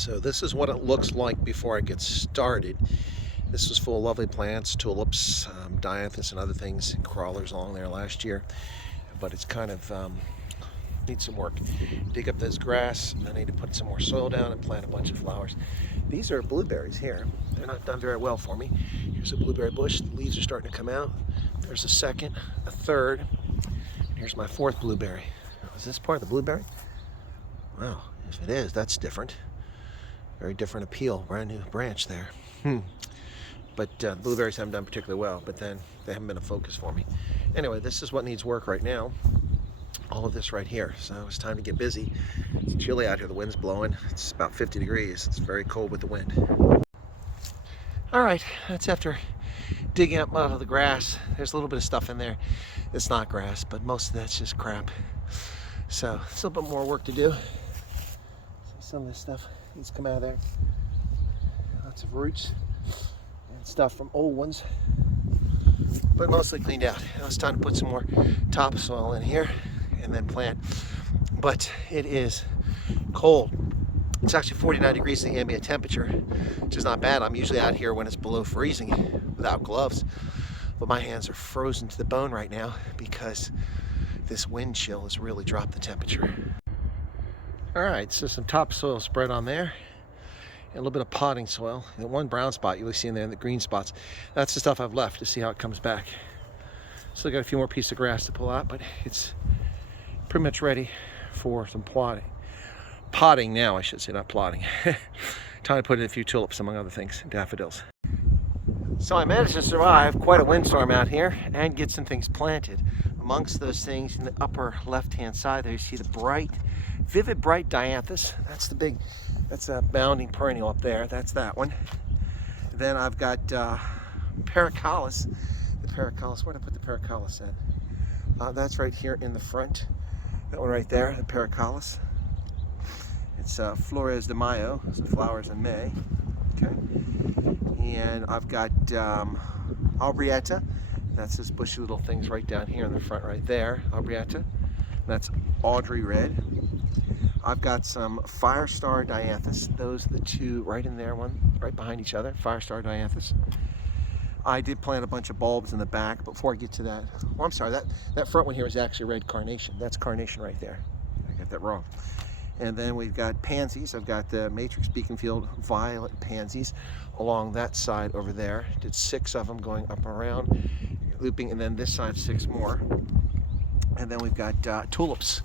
So this is what it looks like before I get started. This was full of lovely plants, tulips, dianthus and other things, crawlers along there last year. But it's kind of needs some work. Dig up this grass. I need to put some more soil down and plant a bunch of flowers. These are blueberries here. They're not done very well for me. Here's a blueberry bush. The leaves are starting to come out. There's a second, a third. Here's my fourth blueberry. Is this part of the blueberry? Wow, if it is, that's different. Very different appeal, brand new branch there. But blueberries haven't done particularly well, but then they haven't been a focus for me. Anyway, this is what needs work right now. All of this right here. So it's time to get busy. It's chilly out here, the wind's blowing. It's about 50 degrees. It's very cold with the wind. All right, that's after digging up out of the grass. There's a little bit of stuff in there. It's not grass, but most of that's just crap. So it's a little bit more work to do. Some of this stuff needs to come out of there. Lots of roots and stuff from old ones, but mostly cleaned out. Now it's time to put some more topsoil in here and then plant. But it is cold. It's actually 49 degrees the ambient temperature, which is not bad. I'm usually out here when it's below freezing without gloves, but my hands are frozen to the bone right now because this wind chill has really dropped the temperature. All right, so some topsoil spread on there, and a little bit of potting soil. And one brown spot you'll see in there, and the green spots. That's the stuff I've left to see how it comes back. Still got a few more pieces of grass to pull out, but it's pretty much ready for some potting now, I should say, not plotting. Time to put in a few tulips, among other things, daffodils. So I managed to survive quite a windstorm out here and get some things planted. Amongst those things in the upper left-hand side there, you see the bright, vivid bright dianthus. That's a bounding perennial up there. That's that one. Then I've got pericalis. The pericalis, where did I put the pericalis at? That's right here in the front. That one right there, the pericalis. It's Flores de Mayo, so flowers in May. Okay. And I've got albrietta. That's this bushy little things right down here in the front right there, albrietta. That's Audrey red. I've got some Firestar dianthus. Those are the two right in there, one right behind each other, Firestar dianthus. I did plant a bunch of bulbs in the back, but before I get to that, well, I'm sorry, that front one here is actually red carnation. That's carnation right there. I got that wrong. And then we've got pansies. I've got the Matrix Beaconfield violet pansies along that side over there. Did 6 of them going up and around, looping, and then this side 6 more. And then we've got tulips,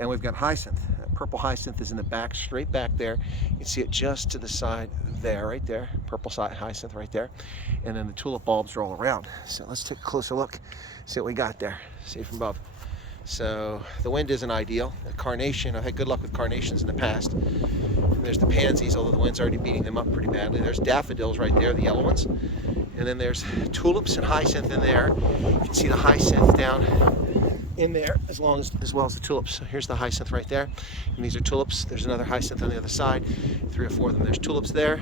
and we've got hyacinth. Purple hyacinth is in the back, straight back there. You can see it just to the side there, right there. Purple hyacinth right there. And then the tulip bulbs are all around. So let's take a closer look, see what we got there. See it from above. So the wind isn't ideal. The carnation, I've had good luck with carnations in the past. And there's the pansies, although the wind's already beating them up pretty badly. There's daffodils right there, the yellow ones. And then there's tulips and hyacinth in there. You can see the hyacinth down in there as well as the tulips. So here's the hyacinth right there, and these are tulips. There's another hyacinth on the other side, 3 or 4 of them. There's tulips there,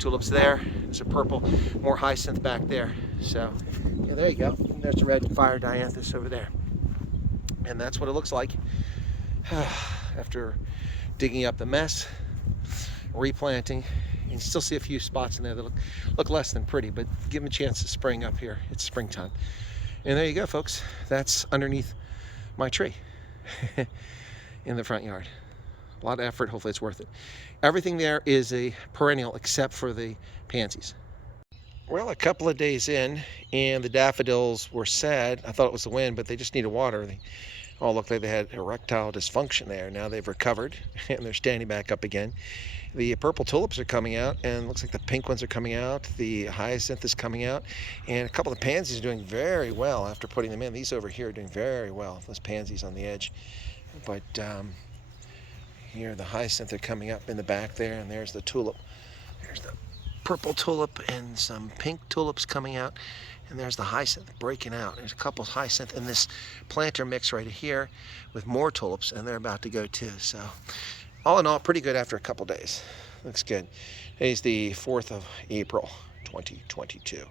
there's a purple, more hyacinth back there. So yeah, there you go. And there's the red fire dianthus over there, and that's what it looks like after digging up the mess, replanting. You can still see a few spots in there that look less than pretty, but give them a chance to spring up here. It's springtime. And there you go, folks. That's underneath my tree in the front yard. A lot of effort. Hopefully it's worth it. Everything there is a perennial except for the pansies. Well, a couple of days in, and the daffodils were sad. I thought it was the wind, but they just needed water. They all looked like they had erectile dysfunction there. Now they've recovered, and they're standing back up again. The purple tulips are coming out, and it looks like the pink ones are coming out. The hyacinth is coming out, and a couple of the pansies are doing very well after putting them in. These over here are doing very well, those pansies on the edge. But here the hyacinth are coming up in the back there, and there's the tulip. There's the purple tulip and some pink tulips coming out, and there's the hyacinth breaking out. There's a couple of hyacinth in this planter mix right here with more tulips, and they're about to go too. So all in all, pretty good after a couple days. Looks good. Today's the 4th of April, 2022.